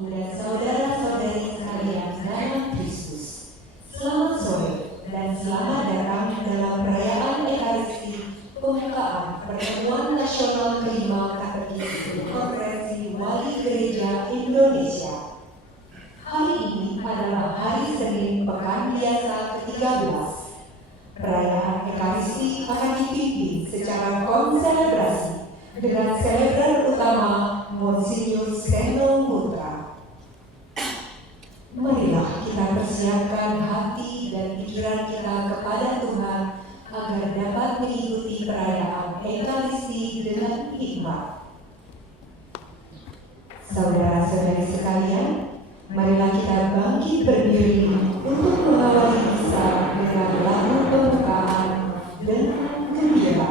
Ibu dan saudara-saudari sekalian dalam Kristus. Selamat sore dan selamat datang dalam perayaan Ekaristi pembukaan Pertemuan Nasional kelima Katekis Konferensi Wali Gereja Indonesia. Hari ini adalah hari Senin Pekan Biasa ke-13. Perayaan Ekaristi akan dipimpin secara konselebrasi dengan selebran utama Monsinyur Seno Mutra. Marilah kita persiapkan hati dan pikiran kita kepada Tuhan agar dapat mengikuti perayaan Ekaristi dengan hikmat. Saudara-saudari sekalian, marilah kita bangkit berdiri untuk mengawali misa dengan lagu pembukaan dengan gembira.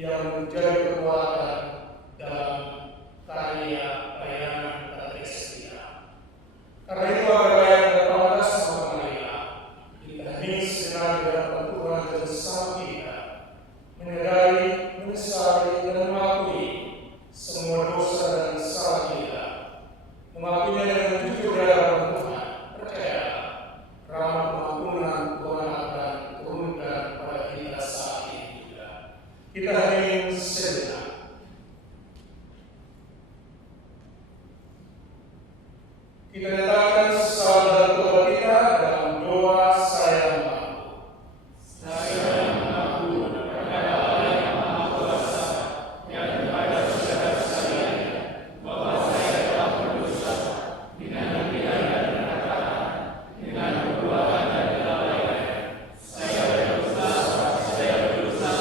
Yang menjadi kekuatan dalam karya layanan katekis. Kita hening sejenak. Kita nyatakan sesal dan tobat kita dalam doa saya mengaku. Saya mengaku kepada Allah yang Maha Kuasa dan kepada saudara-saudara bahwa saya telah berdosa dengan pikiran dan perkataan, dengan perbuatan dan kelalaian. Saya berdosa, saya berdosa,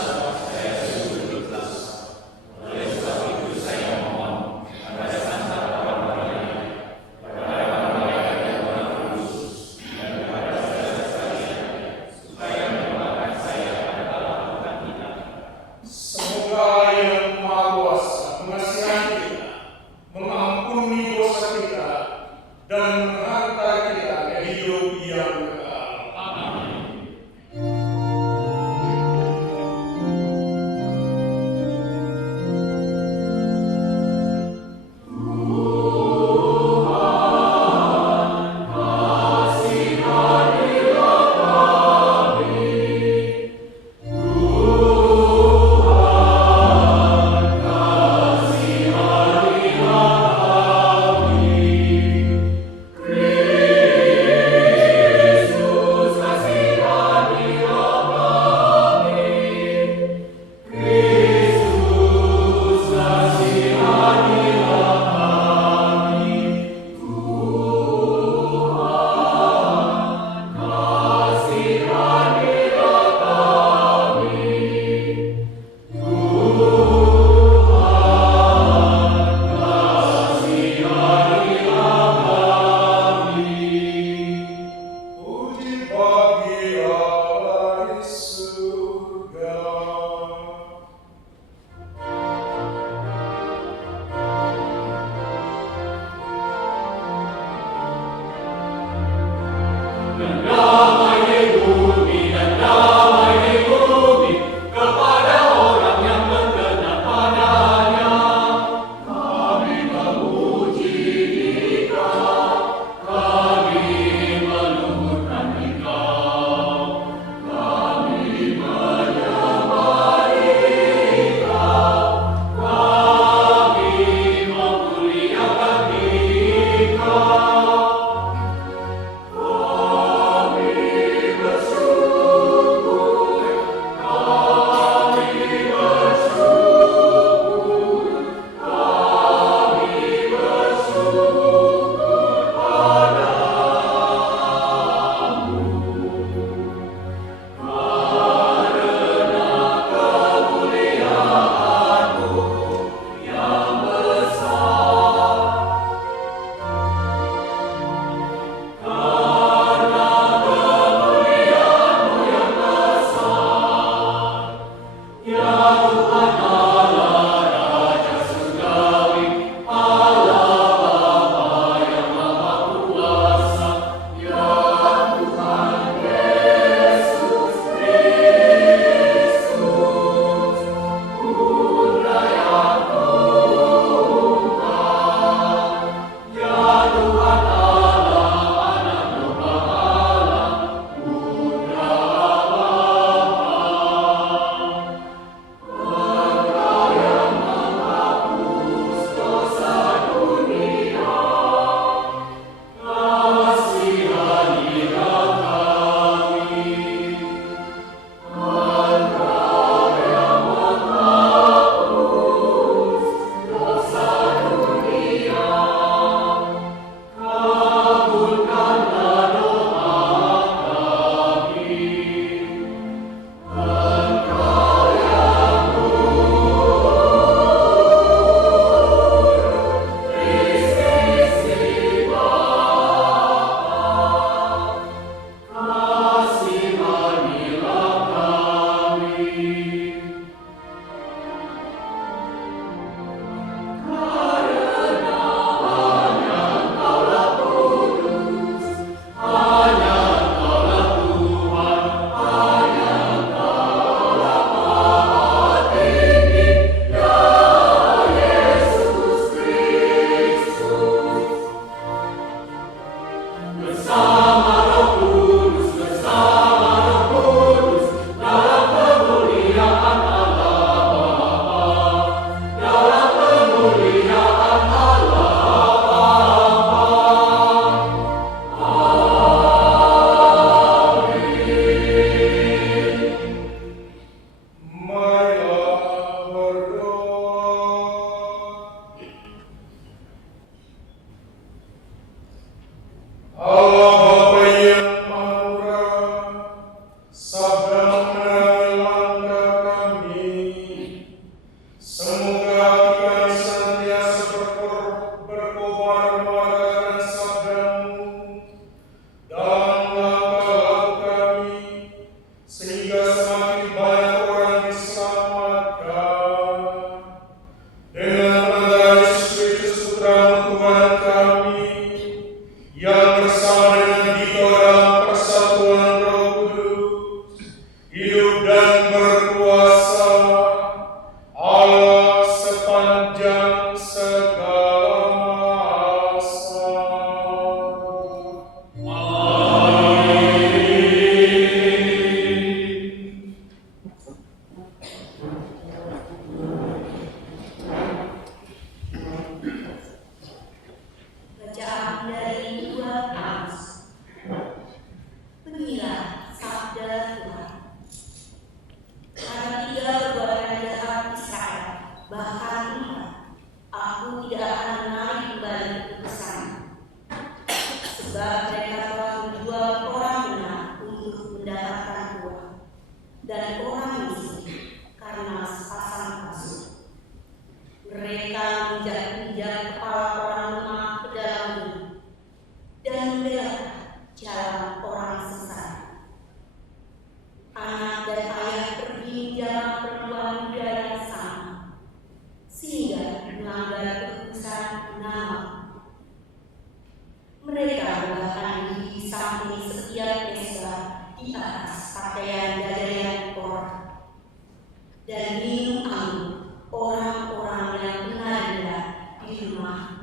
saya sungguh berdosa. Oleh sebab itu saya mohon kepada Santa Bapa Maria, kepada Bapa yang Maha Kudus, dan kepada saudara-saudara supaya mendoakan saya pada lakukan kita. Semoga yang Maha Kuasa mengasihani kita, mengampuni dosa kita, dan menghantar kita ke hidup yang kekal. Amin. Puji bagi Allah di surga.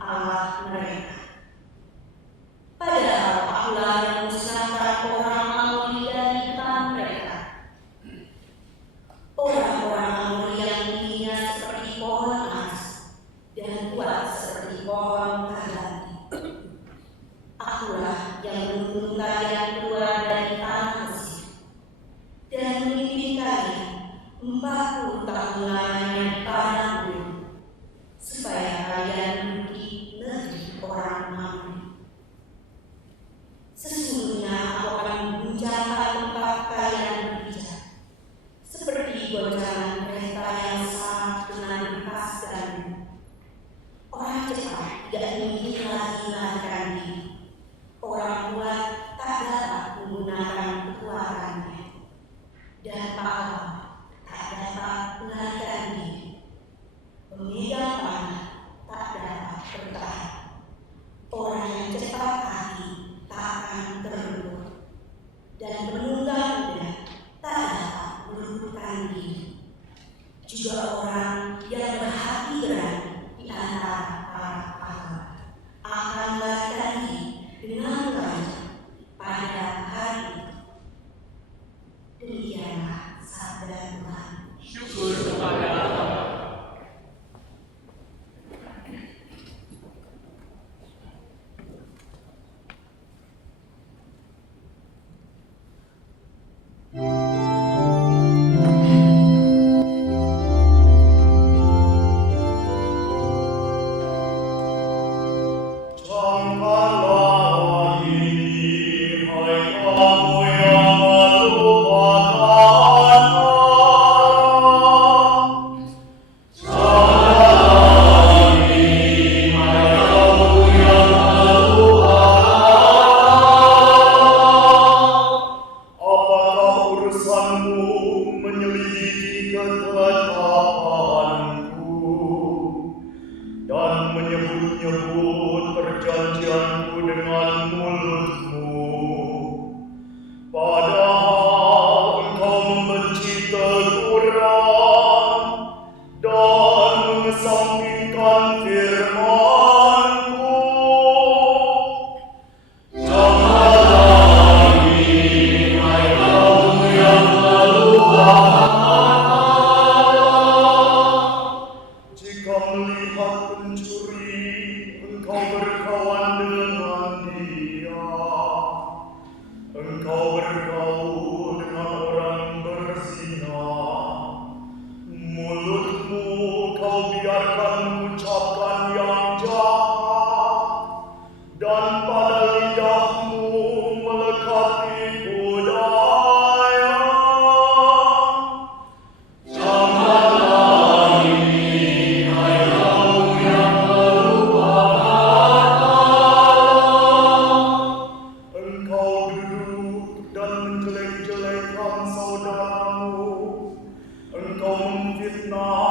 Allah mereka. Padahal akulah yang memusnahkan orang Amori dari depan mereka. Orang-orang Amori yang tingginya seperti pohon as dan kuat seperti pohon karang. Akulah yang menuntun kalian keluar dari tanah Mesir dan memimpin kalian 40 tahun lamanya di padang gurun, supaya kalian menduduki negeri orang Amori. Sesungguhnya aku akan mengguncangkan tempat kalian berpijak, seperti goncangan kereta yang sama dengan bekas gandum. Orang cepat tidak mungkin lagi melarikan diri. Orang kuat tak dapat menggunakan kekuatannya. Dan pahlawan tak dapat melarikan diri. Pemegang panah tak dapat bertahan. Orang yang cepat hati tak akan terluluh. Dan penunggang kuda tak dapat meluluhkan diri. Juga orang yang berhati berani di antara para pahlawan akan melarikan diri dengan lancar pada hari itu. Demikianlah sabda Tuhan. Syukur kepada Allah. Engkau memfitnah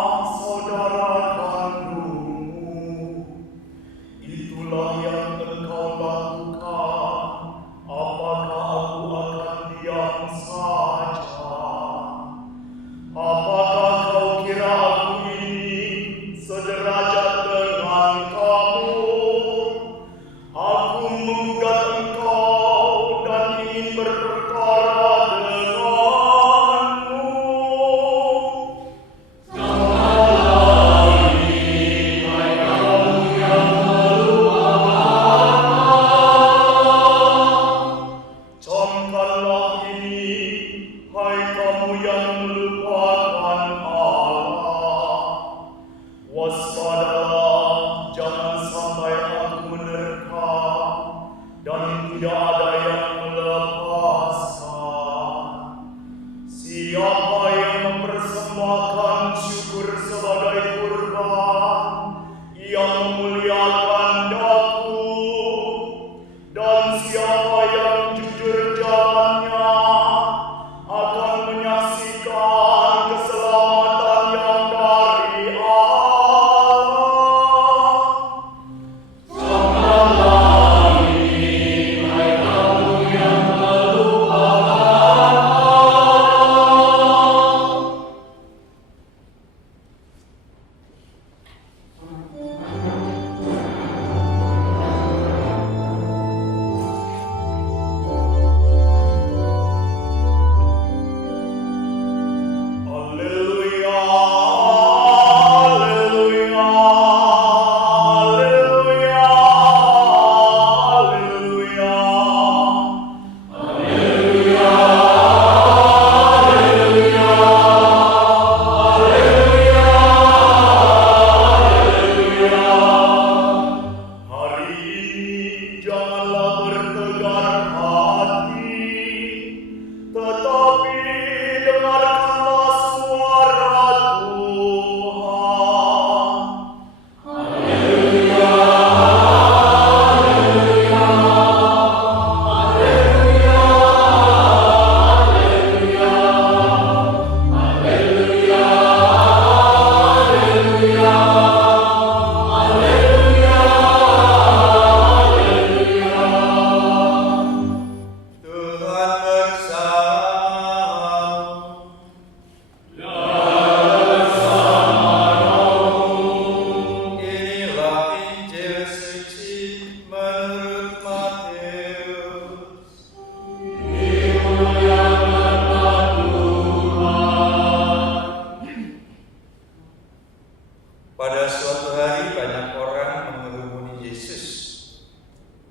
Pada suatu hari banyak orang mengerumuni Yesus.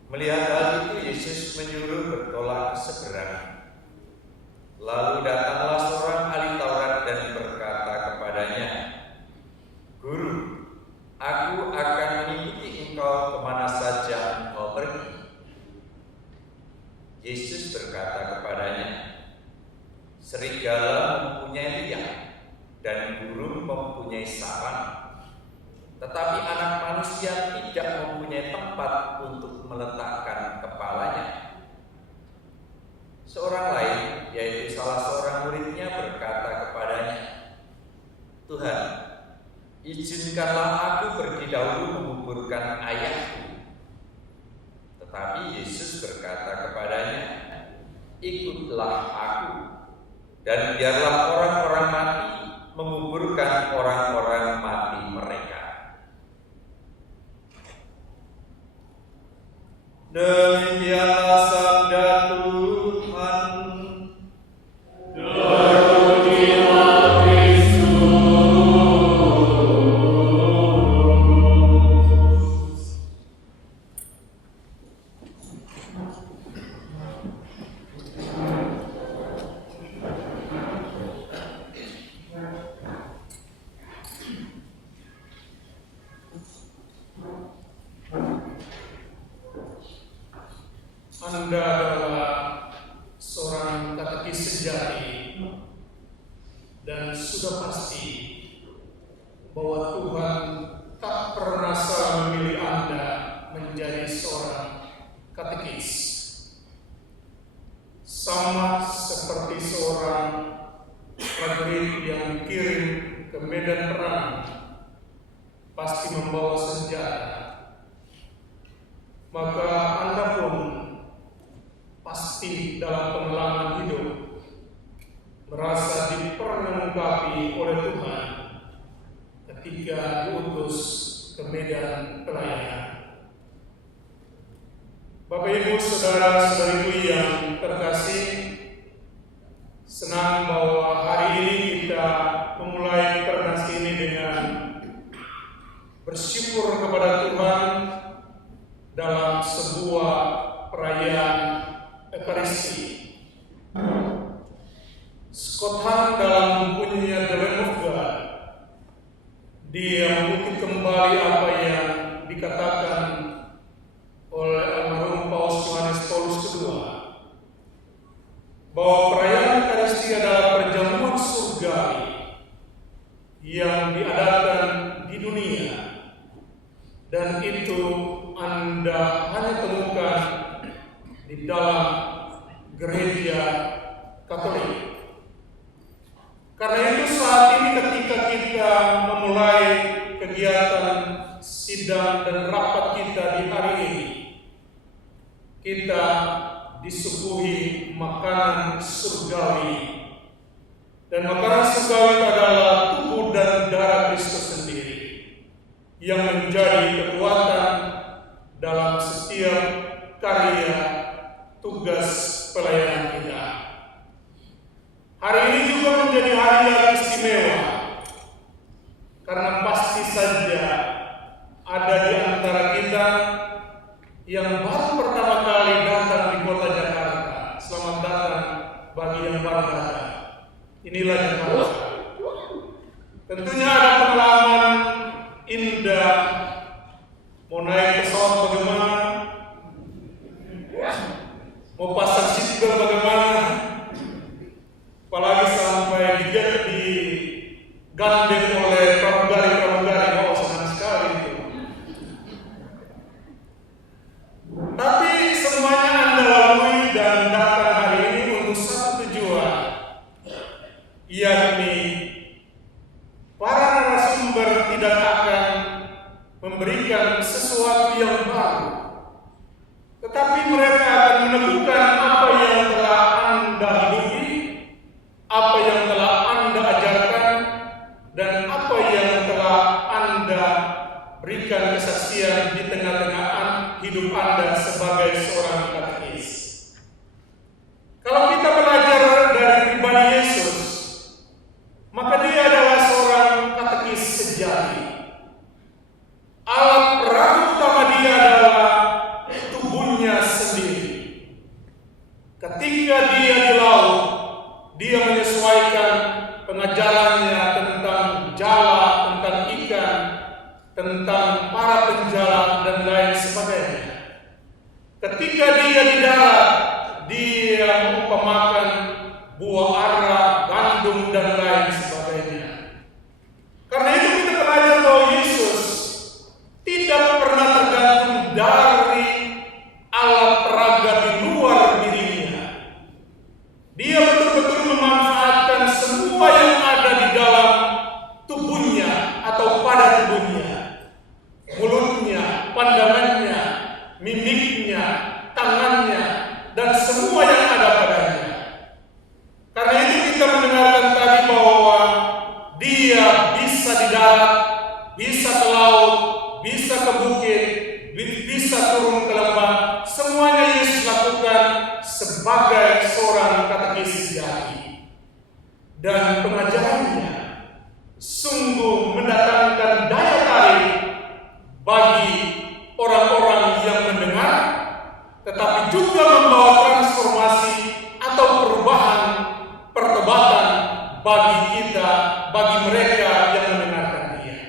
Melihat hal itu, Yesus menyuruh bertolak ke seberang. Lalu datanglah seorang ahli Taurat dan berkata kepadanya, "Guru, aku akan mengikuti engkau kemana saja engkau pergi." Yesus berkata kepadanya, "Serigala mempunyai liang dan burung mempunyai sarang, tetapi Anak Manusia tidak mempunyai tempat untuk meletakkan kepalanya." Seorang lain, yaitu salah seorang muridnya, berkata kepadanya, "Tuhan, izinkanlah aku pergi dahulu menguburkan ayahku." Tetapi Yesus berkata kepadanya, "Ikutlah aku, dan biarlah orang-orang mati menguburkan orang-orang mati mereka." Demikianlah sabda Tuhan. Anda adalah seorang katekis sejati dan sudah pasti bahwa Tuhan tak pernah salah memilih Anda menjadi seorang katekis. Sama seperti seorang prajurit yang dikirim ke medan perang pasti membawa senjata, maka Anda pun pasti dalam pengalaman hidup merasa diperlengkapi oleh Tuhan ketika diutus ke medan pelayanan. Bapak Ibu saudara-saudariku yang terkasih, senang bahwa hari ini kita memulai pernasi ini dengan bersyukur kepada Tuhan dalam sebuah perayaan Ekaristi. Scott Hahn dalam bukunya The Lamb of God, dia mengutip kembali apa yang dikatakan oleh almarhum Paus Yohanes Paulus II, bahwa perayaan Ekaristi adalah perjamuan surgawi yang diadakan di dunia, dan itu Anda hanya temukan di dalam gereja Katolik. Karena itu saat ini ketika kita memulai kegiatan sidang dan rapat kita di hari ini, kita disuguhi makanan surgawi. Dan makanan surgawi adalah tubuh dan darah Kristus sendiri yang menjadi kekuatan dalam setiap karya tugas pelayanan kita. Hari ini juga menjadi hari yang istimewa karena pasti saja ada di antara kita yang baru pertama kali datang di kota Jakarta. Selamat datang bagi yang baru datang. Inilah Jakarta. Tentunya ada pengalaman indah. Mau naik pesawat bagaimana? Mau pasang seatbelt bagaimana? Apalagi sampai digandeng oleh pramugari, oh senang sekali itu. Tapi semuanya Anda lalui dan datang hari ini untuk satu tujuan, yakni para narasumber tidak akan memberikan sesuatu yang baru, tetapi mereka akan menemukan apa yang telah Anda hidupi, apa yang telah Anda ajarkan, dan apa yang telah Anda berikan kesaksian di tengah-tengah hidup Anda sebagai seorang katekis. Kalau kita belajar dari pribadi Yesus, maka dia adalah seorang katekis sejati. tentang para penjala dan lain sebagainya. Ketika dia di darat, dia mengumpamakan buah ara, gandum, dan lain sebagainya. Karena itu kita belajar bahwa Yesus tidak pernah tergantung dari alat peraga di luar dirinya. Dia betul-betul memanfaatkan semua yang ada di dalam tubuhnya atau pada tubuhnya. Mulutnya, pandangannya, mimiknya, tangannya, dan semua yang ada padanya. Karena itu kita mendengarkan tadi bahwa dia bisa di darat, bisa ke laut, bisa ke bukit, bisa turun ke lembah. Semuanya Yesus lakukan sebagai seorang katekis sejati. Dan pengajarannya sungguh mendatangkan daya tarik bagi orang-orang yang mendengar, tetapi juga membawa transformasi atau perubahan pertobatan bagi kita, bagi mereka yang mendengarkan dia.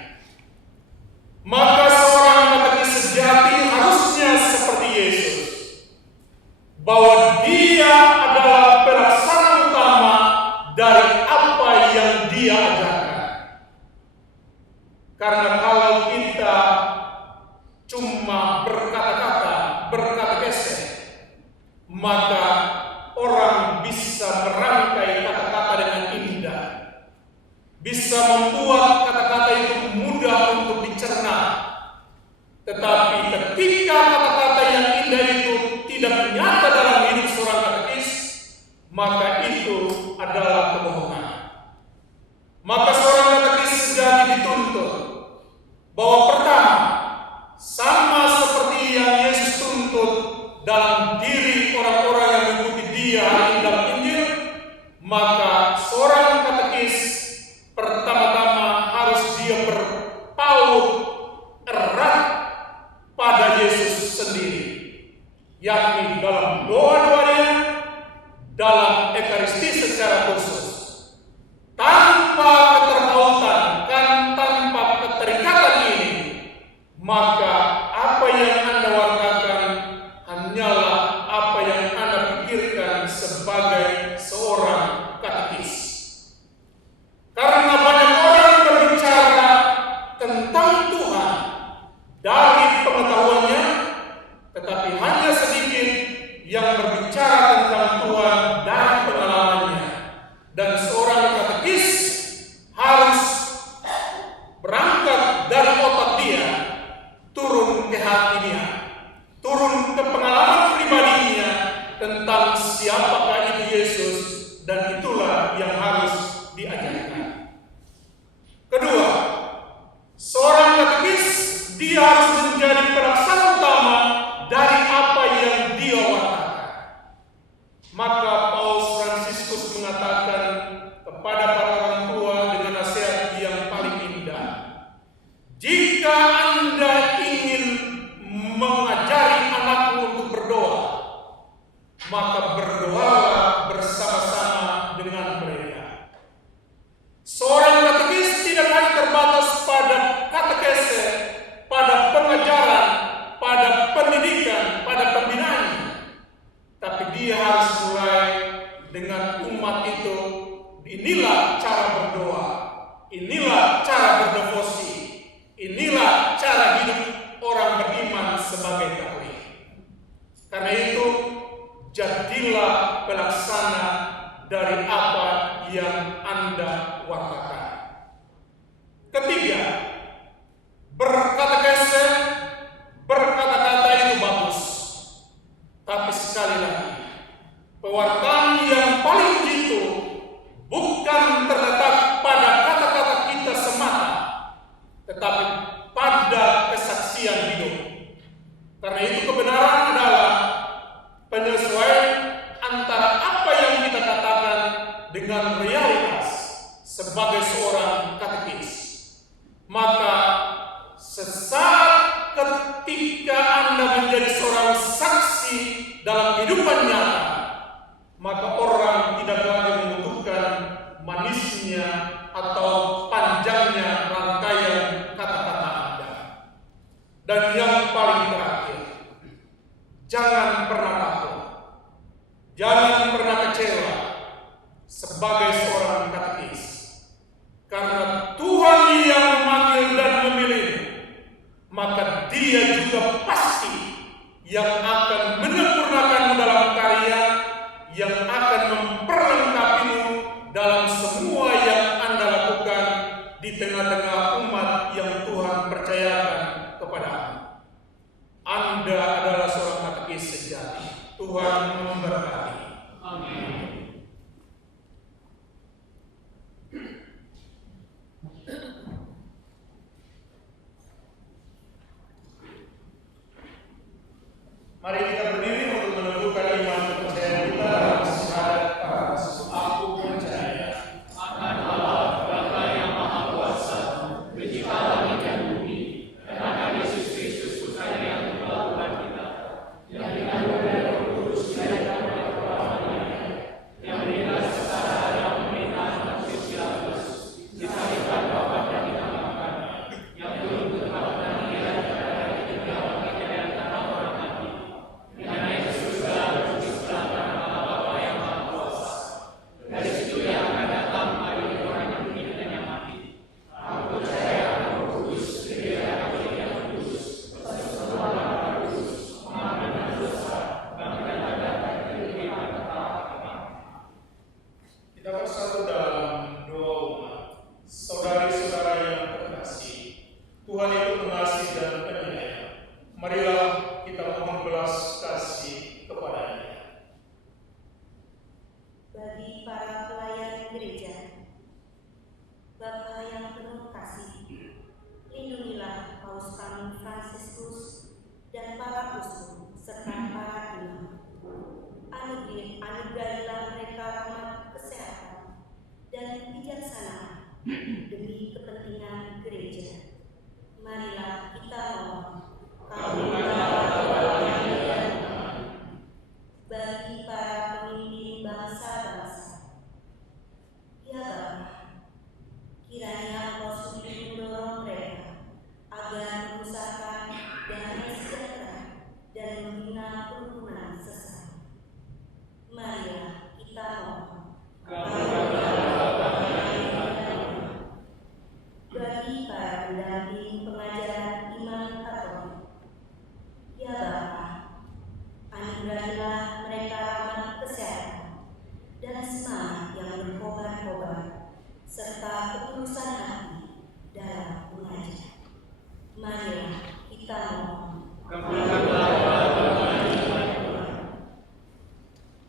Maka seorang katekis sejati harusnya seperti Yesus, bahwa dia adalah pelaksana utama dari apa yang dia ajarkan. Karena kalau kita cuma berkata-kata, berkata-kata, maka orang bisa merangkai kata-kata dengan indah, bisa membuat kata-kata itu mudah untuk dicerna. Tetapi ketika kata-kata yang indah itu tidak nyata dalam hidup seorang katekis, maka itu adalah kebohongan. Maka seorang katekis sejati dituntut bahwa pertama, sama seperti yang Yesus tuntut dalam diri orang-orang yang mengikuti dia dalam Injil, maka seorang katekis pertama-tama harus dia berpaut erat pada Yesus sendiri, yakni dalam doa-doanya, dalam Ekaristi secara khusus. Tanpa keterpautan dan tanpa keterikatan ini, maka apa yang Anda wartakan hanyalah apa yang Anda pikirkan sebagai seorang katekis. Karena banyak orang berbicara tentang Tuhan dari pengetahuannya, tetapi hanya sedikit yang berbicara tentang Tuhan dari pengalamannya. Dan seorang katekis harus berangkat dari otak dia, turun ke hatinya, turun ke pengalaman pribadinya tentang siapakah itu Yesus, dan itulah yang harus diajarkan. Kedua, seorang katekis dia harus menjadi pelaksana utama dari apa yang dia wartakan. Maka Paus Fransiskus mengatakan kepada para orang tua dengan nasihat yang paling indah, jika Anda ingin mengajari anakmu untuk berdoa, maka berdoalah bersama-sama dengan mereka. Seorang katekis tidak hanya terbatas pada katekese, pada pengajaran, pada pendidikan, pada pembinaan, tapi dia harus mulai dengan umat itu. Inilah cara berdoa, inilah cara berdevosi, inilah cara hidup orang beriman sebagai Katolik. Karena itu, jadilah pelaksana dari apa yang Anda wartakan. Ketiga, berkatekese, berkata-kata itu bagus. Tapi sekali lagi, pewartaan yang paling jitu bukan terletak pada kata-kata kita semata, tetapi pada kesaksian hidup. Karena itu kebenaran adalah penyesuaian antara apa yang kita katakan dengan realitas sebagai seorang katekis. Maka sesaat ketika Anda menjadi seorang saksi dalam kehidupan nyata, maka orang tidak lagi membutuhkan manisnya atau panjangnya rangkaian kata-kata Anda. yang akan menyempurnakanmu dalam karya, yang akan memperlengkapimu dalam semua yang Anda lakukan di tengah-tengah umat yang Tuhan percayakan kepadamu. Anda adalah seorang katekis sejati. Tuhan memberkati. Amin. Mari kita berdiri untuk menentukan iman kepercayaan kita dalam syahadat para rasul. Aku percaya akan Allah Bapa yang Maha Kuasa, pencipta langit dan bumi, dan akan Yesus Kristus Putra yang Tuhan kita, yang dikandung dari Roh Kudus dari yang meninggal secara yang pemerintahan Yesus Kristus, disalibkan Bapa dan dimakamkan, yang turun ke tempat penantian dari ketiga bangkit dari antara orang mati. Dari situ yang akan datang hari orang yang hidup dan yang mati. Aku percaya akan Roh Kudus, gereja Katolik yang kudus, persekutuan kudus, pengampunan dosa, bangkit dan kehidupan kekal. Kita bersatu dalam doa umat. Saudari-saudara yang terkasih, Tuhan itu pengasih dan penyayang. Marilah kita mohon belas kasih kepada-Nya. Bagi para pelayan gereja, Bapa yang penuh kasih, lindungilah Paus kami Fransiskus dan para uskup serta para imam. Anugerahilah mereka rahmat kesehatan dan kebijaksanaan demi kepentingan gereja. Marilah kita mohon. Bagi para pemimpin bangsa-bangsa, ya Bapa, kiranya Engkau sudi mendorong mereka agar mengusahakan damai sejahtera dan membina kerukunan sesama. Marilah kita mohon. Bagi para pendamping pengajaran iman Katolik, ya Bapa, anugerahilah mereka rahmat kesehatan dan semangat yang berkobar-kobar serta ketulusan hati dalam mengajar. Marilah kita mohon.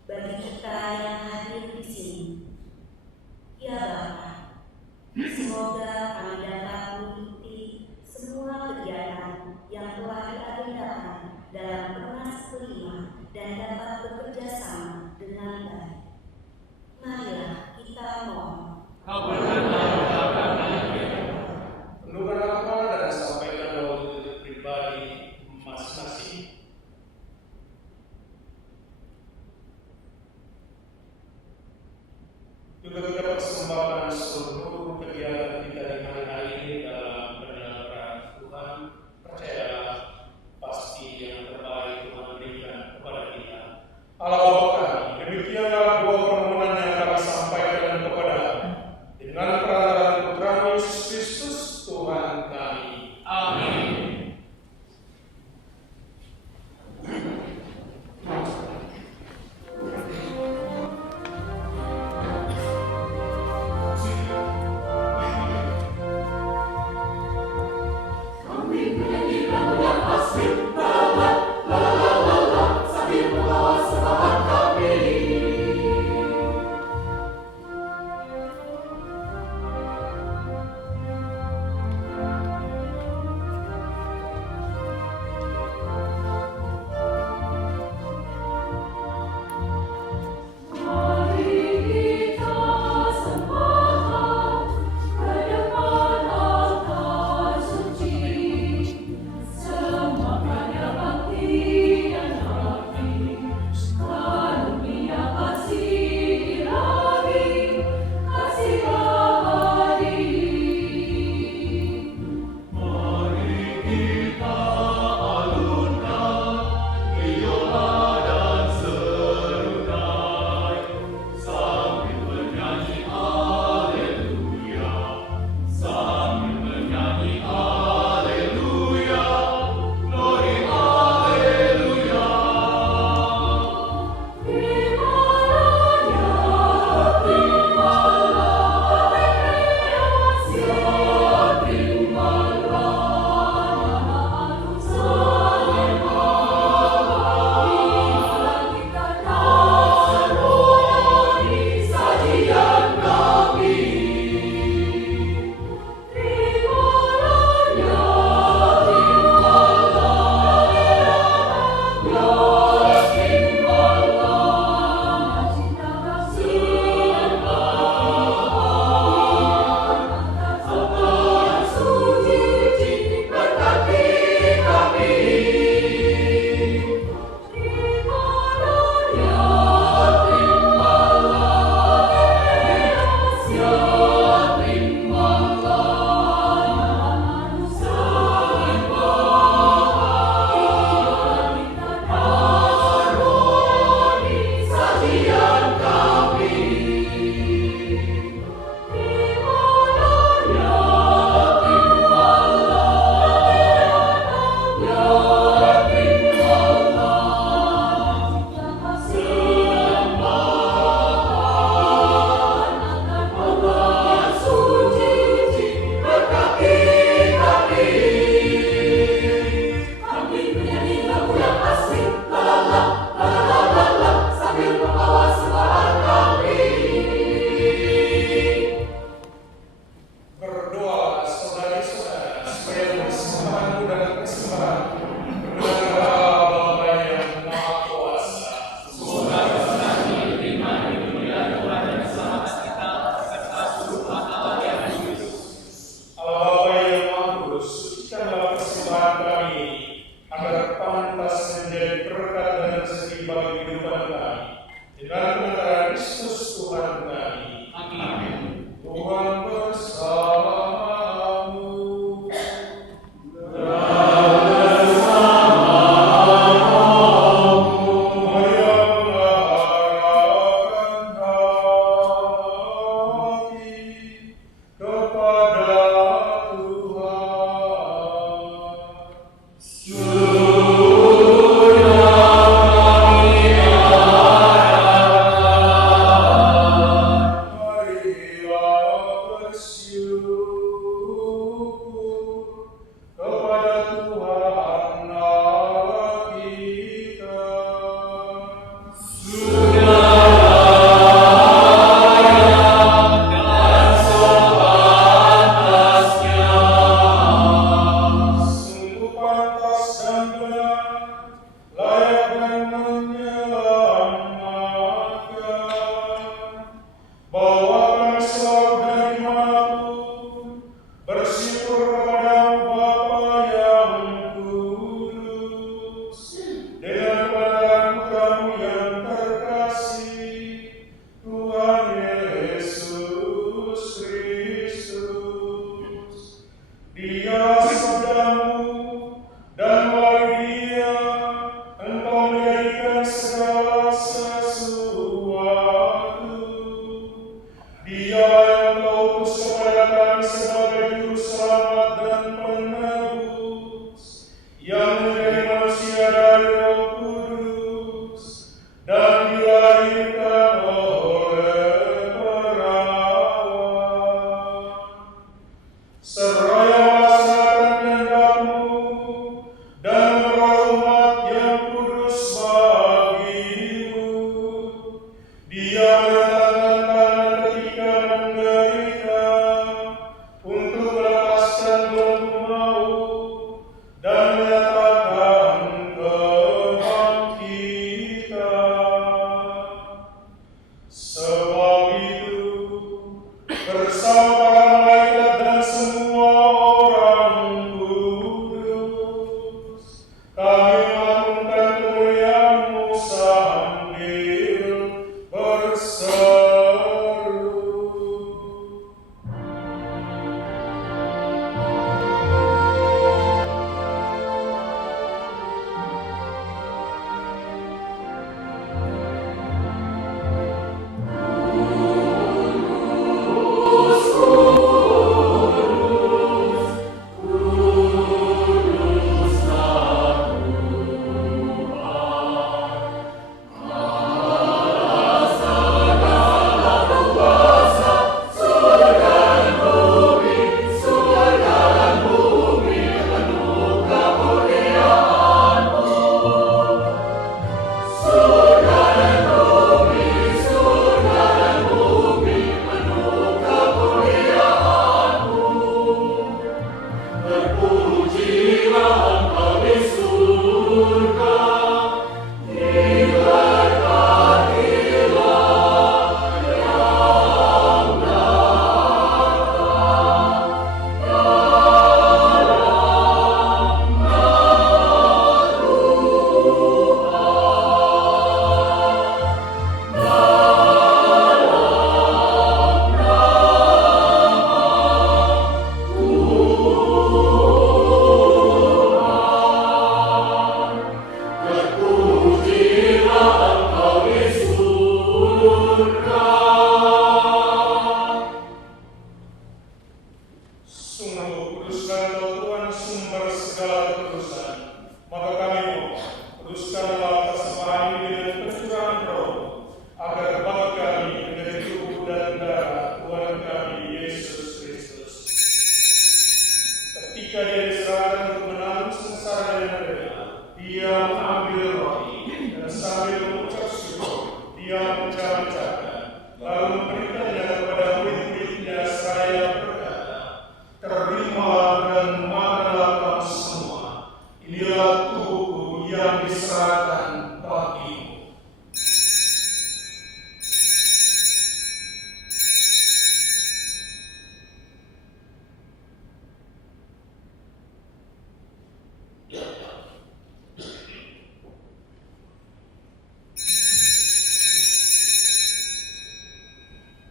Bagi kita yang hadir di sini, ya Bapa, semoga kami dapat mengikuti semua kegiatan yang telah diagendakan dalam Penas kelima dan dapat bekerja sama dengan baik. Marilah kita mohon. Tundukkanlah kepala dan sampaikan doa untuk pribadi masing-masing. Juga kita persembahkan seluruh kegiatan kita di hari ini dalam penyelenggaraan Tuhan. Percayalah, pasti yang terbaik Tuhan berikan kepada kita. Allah Bapa kami, demikianlah doa permohonan yang kami sampaikan kepada-Mu. Dengan perantaraan Putra Yesus Kristus Tuhan kami. Amin.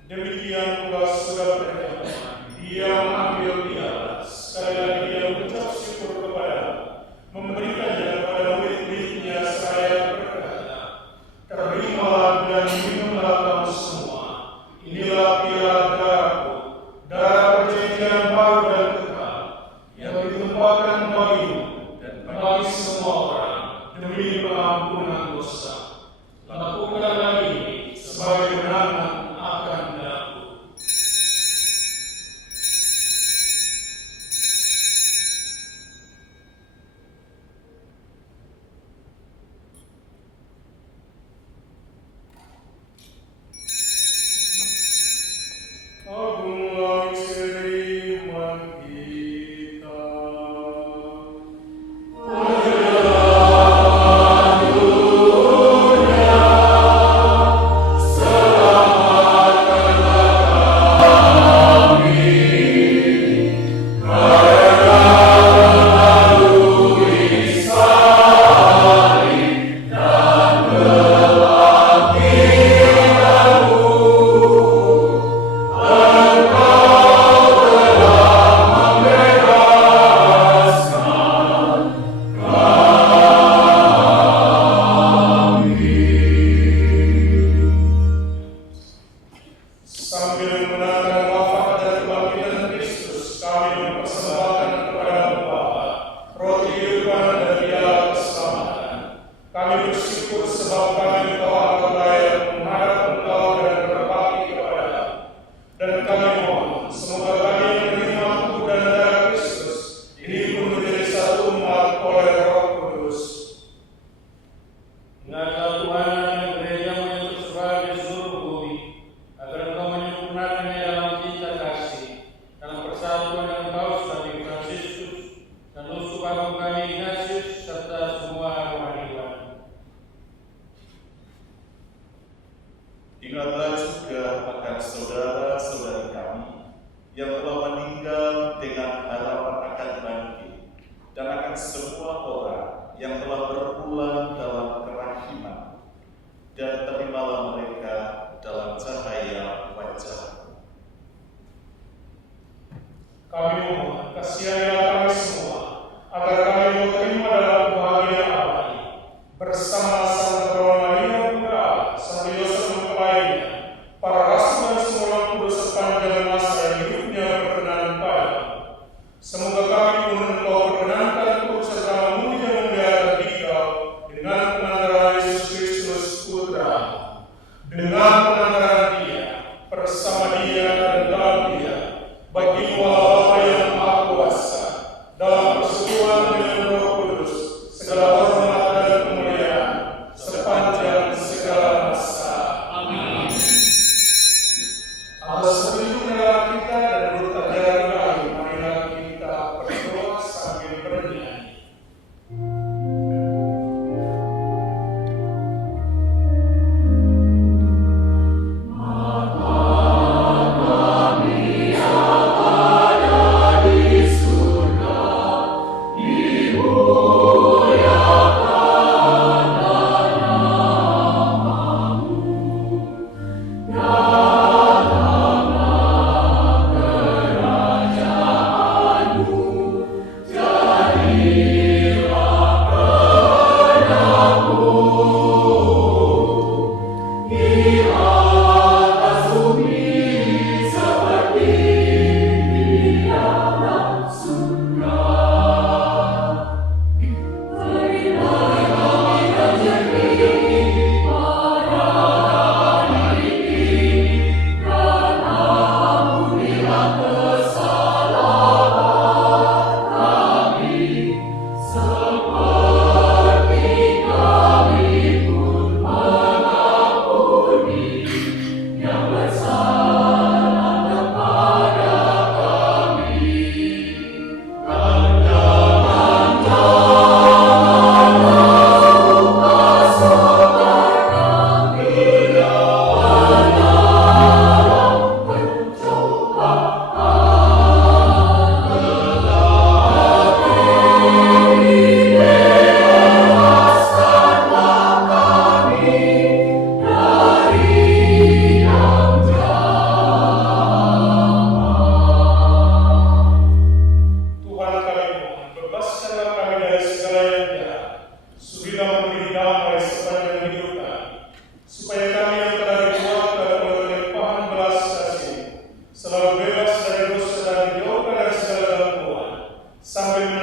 Demikian pula sudah terjadi. Dia mengambil piala, sekali lagi dia mengucap syukur kepada, memberikannya kepada murid-muridnya seraya berkata, terimalah dan minumlah kamu semua. Inilah piala darahku, darah perjanjian baru dan kekal, yang ditumpahkan bagimu dan bagi semua orang demi pengampunan dosa. Lakukanlah ini sebagai kenangan akan aku. Agunglah misteri iman kita. Sambil menandakan wafat dan kebangkitan Kristus, kami mempersembahkan kepada-Mu Bapa roti kehidupan dan piala keselamatan. Kami bersyukur sebab kami telah layak menghadap Engkau dan berbakti kepada-Mu. Dan kami mohon, semoga kami yang menerima tubuh dan darah Kristus ini pun menjadi satu umat oleh Roh Kudus. Ingatlah Tuhan yang gereja-Mu yang tersebar di seluruh bumi, agar Engkau menyempurnakannya dalam cinta kasih, dalam persatuan dengan Paus kami Fransiskus dan Uskup Agung kami Ignatius serta semua rohaniwan. Ingatlah juga akan saudara-saudari kami yang telah meninggal dengan harapan akan bangkit, dan akan semua orang yang telah berpulang dalam kerahiman, dan terimalah mereka dalam cahaya wajah-Mu. Kami mohon, kasihanilah kami semua, agar kami mau terima dalam kebahagiaan abadi, bersama Santa Maria Bunda Allah, Santo Yosef mempelainya, para rasul dan semua orang kudus sepanjang masa hidupnya berkenan padamu. Semoga kami pun Engkau perkenankan turut serta memuji dan memelihara diri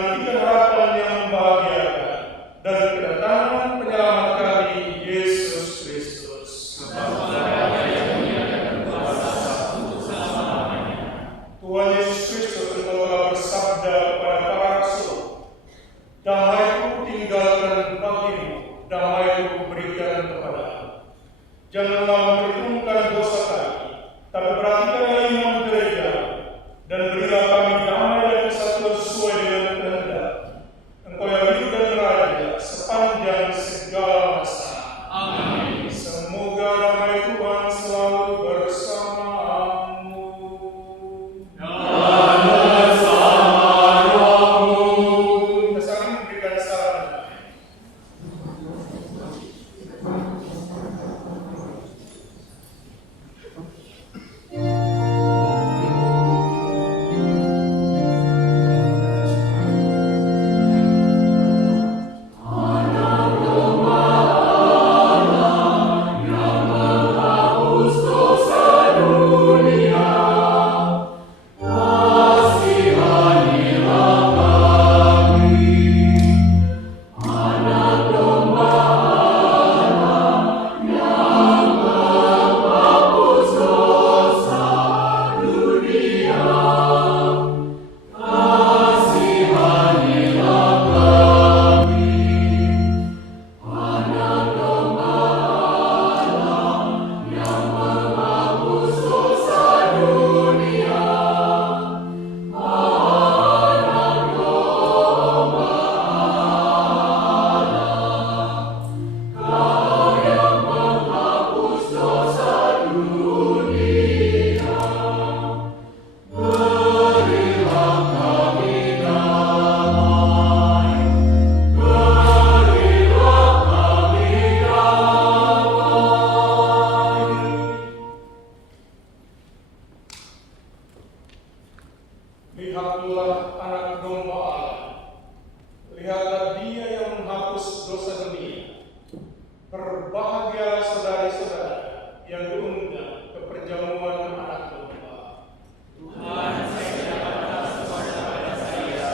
menantikan harapan yang membahagiakan dari kedatangan penyelamat kami, Yesus Kristus. Tuhan Yesus Kristus telah bersabda kepada para rasul, "Damai-Ku tinggalkan bagimu, damai-Ku berikan kepadamu. Janganlah memperhitungkan dosa kami, tapi perhatikanlah iman gereja, dan berilah kami damai dan kesatuan sesuai dengan kehendak. Engkau yang hidup dan raja sepanjang segala masa. Amin. Semoga damai Tuhan selalu bersamamu." Kita saling memberikan salam. Lihatlah anak domba Allah. Lihatlah Dia yang menghapus dosa dunia. Berbahagialah saudara-saudara yang diundang ke perjamuan anak domba. Tuhan sediakan atas kepada saya.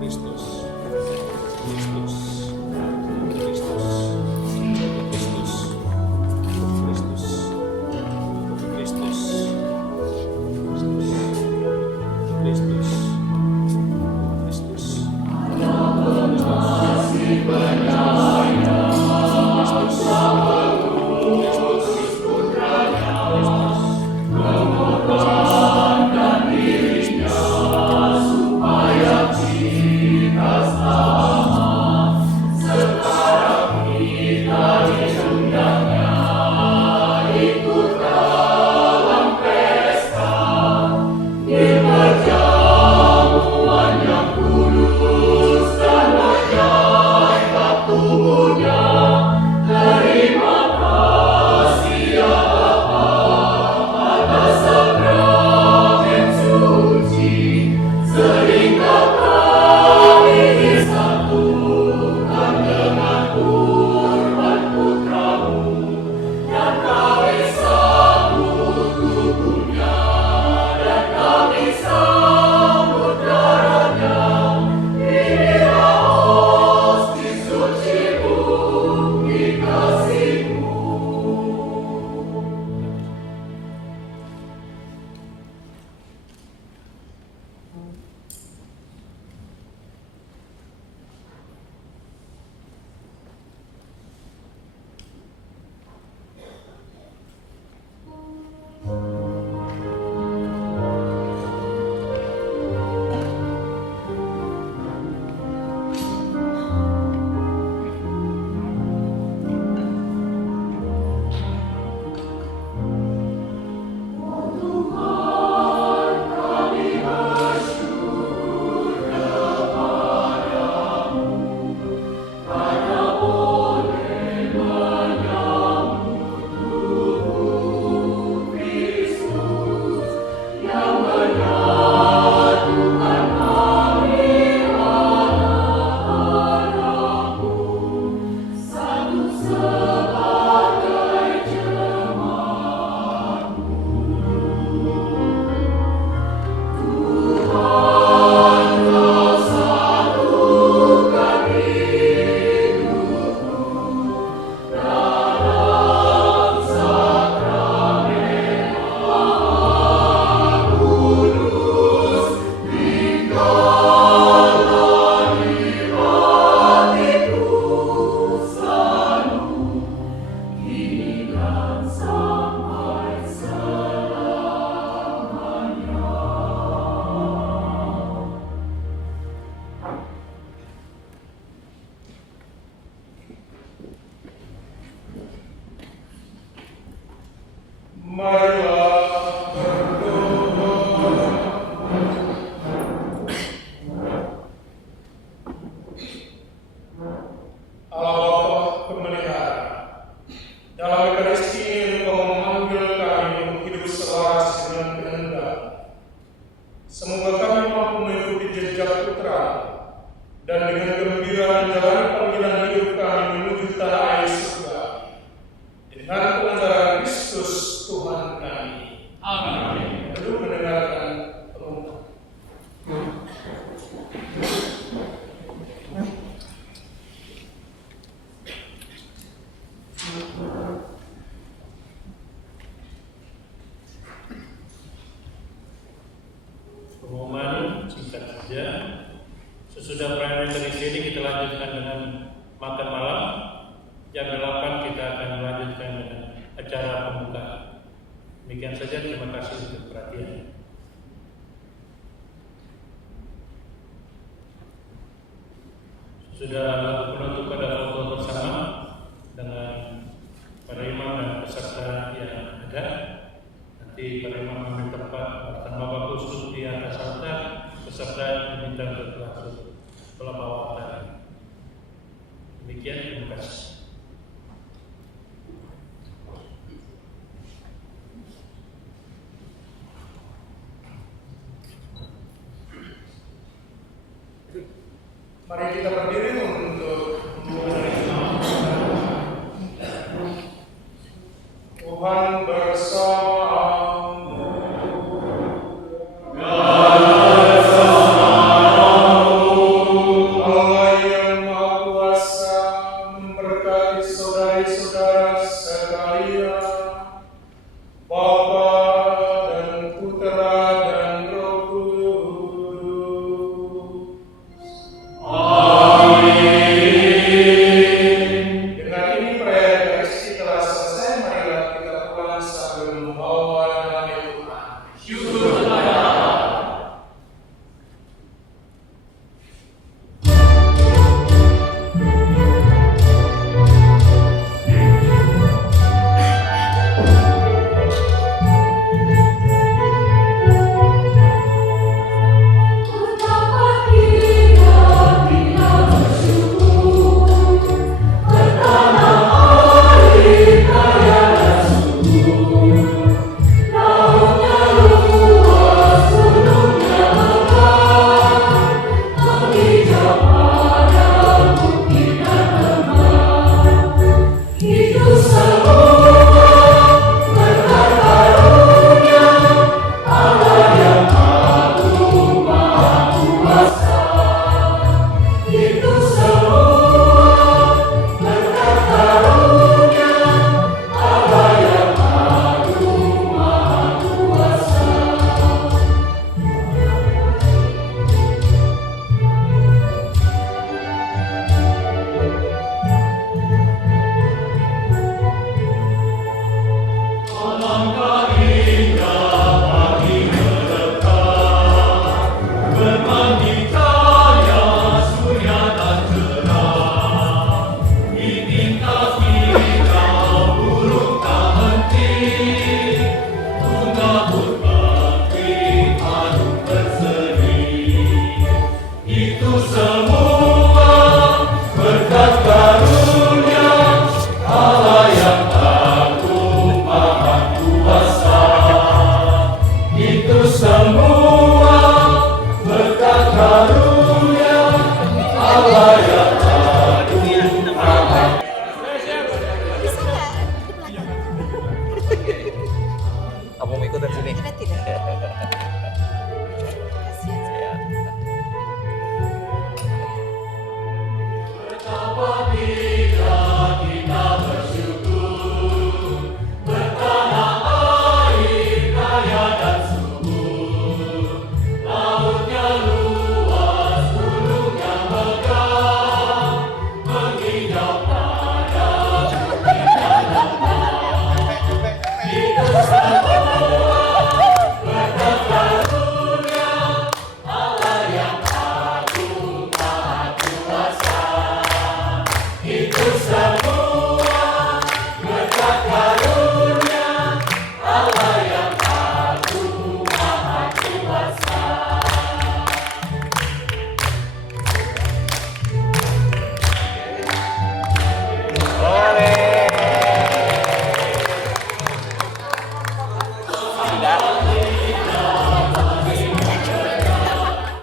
Kristus, Kristus, Kristus, Kristus, Kristus, Kristus, Kristus, Kristus, Kristus. Marilah berdoa. Allah Bapa Pemelihara, dalam Ekaristi ini Engkau memanggil kami untuk hidup selaras dengan kehendak. Semoga kami mampu mengikuti jejak Putra dan dengan gembira menjalani panggilan hidup kami menuju tanah air surga dengan pengantaran Kristus Tuhan kami. Amin. Perlu mendengarkan pengumuman. Pengumuman singkat saja. Sesudah perayaan dari sini kita lanjutkan dengan makan malam. Jam 8 kita akan melanjutkan dengan acara pembuka. Demikian saja, terima kasih untuk perhatian. Sudah lalu penutup pada foto bersama dengan para imam dan peserta yang ada. Nanti para imam ambil tempat tanpa bagus duduk di atas altar, peserta diminta untuk langsung sebelah bawah altar. Demikian, terima kasih. Mari kita berdiri untuk Tuhan bersamamu. Allah yang Maha Kuasa memberkati saudari-saudari